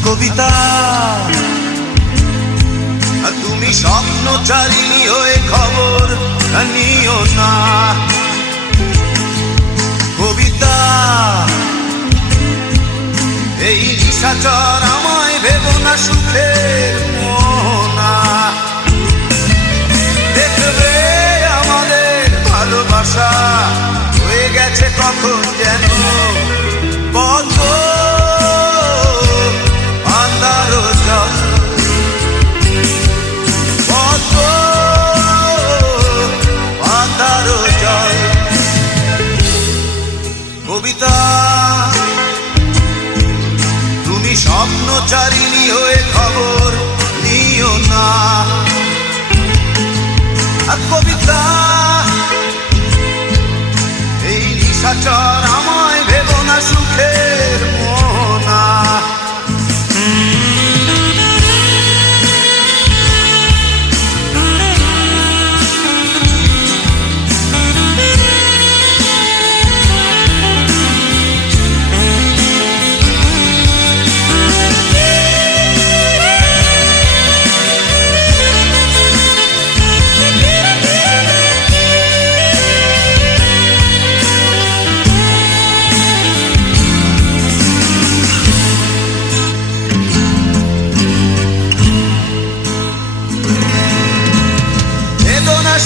কবিতা তুমি স্বপ্নচারিণী হয়ে খবর নিও না। কবিতা এই নিশাচর আমায় ভেবো না সুখের মোহনা। দেখবে আমাদের ভালোবাসা হয়ে গেছে কখন যেন পদ্ম আন্দারো জল, পদ্ম আন্দারো জল। কবিতা তুমি স্বপ্নচারিণী হয়ে খবর নিও না। কবিতা এই নিশাচর আমায় ভেবো না সুখের মোহনা।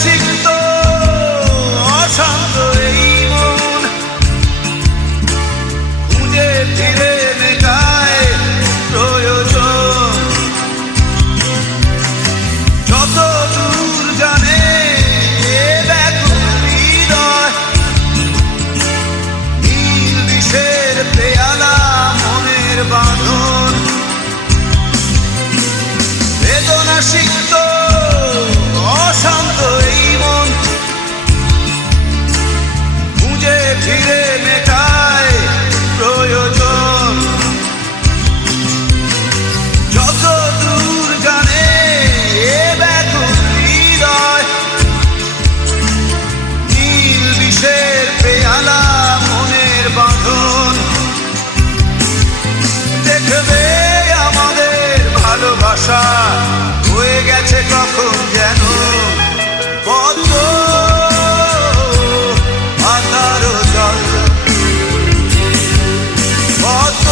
সিক্ত অশান্ত এই মন খুঁজে ফিরে মেটায় প্রয়োজন। যত দূর জানে ব্যাকুল হৃদয়, নীল বিষের পেয়ালা মনের বাঁধন। বেদনা সিক্ত অশান্ত এই মন খুঁজে ফিরে মেটায় প্রয়োজন। যত দূর জানে ব্যাকুল হৃদয়, নীল বিষের পেয়ালা মনের বাঁধন। দেখবে আমাদের ভালোবাসা হয়ে গেছে কখন যেন পদ্ম আন্দারো জল, পদ্ম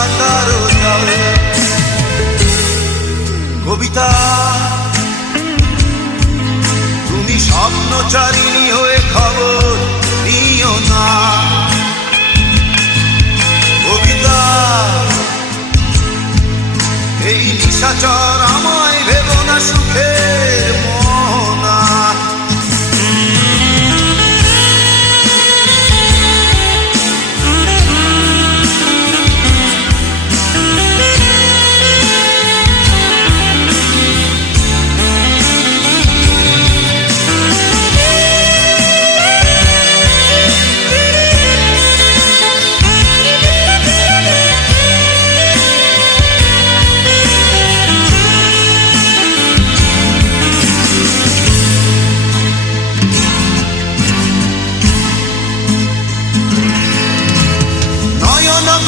আন্দারো জল। কবিতা তুমি স্বপ্নচারিণী হয়ে খবর নিও না। কবিতা এই নিশাচর আমায় ভেবো না সুখের মোহনা।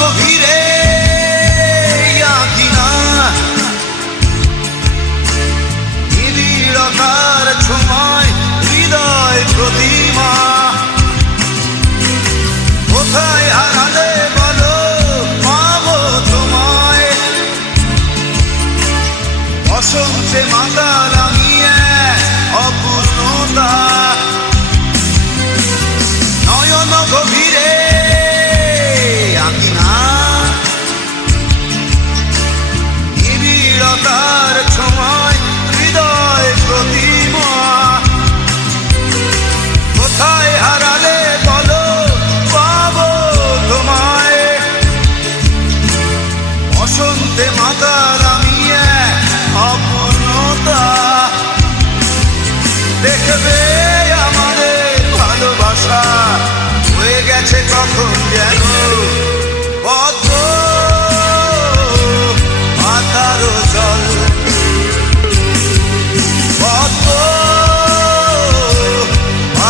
গভীরে আঁকিনা নিবিড়তার ছোঁয়ায় হৃদয় প্রতিমা। কোথায় হারালে বলো পাবো তোমায়, বসন্তে মাতাল আমি অপূর্ণতা। নয়ন গভীরে নিবিড়তার ছোঁয়ায় হৃদয় প্রতিমা। কোথায় হারালে বলো পাবো তোমায়, বসন্তে মাতাল আমি অপূর্ণতা। দেখবে আমাদের ভালোবাসা হয়ে গেছে কখন যেন পদ্ম আন্দারো জল, পদ্ম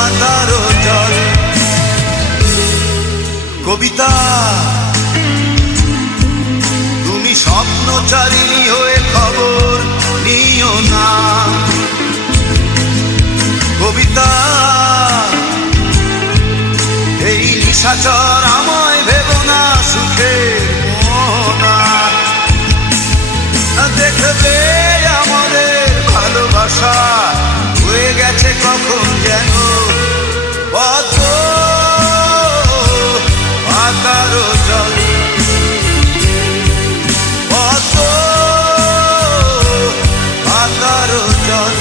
আন্দারো জল। কবিতা পথচারিণী হয়ে খবর নিও না। কবিতা এই নিশাচর আমায় ভেবো না সুখের মোহনা। দেখবে আমাদের ভালোবাসা হয়ে গেছে কখন যেন পদ্ম পাতার জল, পদ্ম পাতার জল।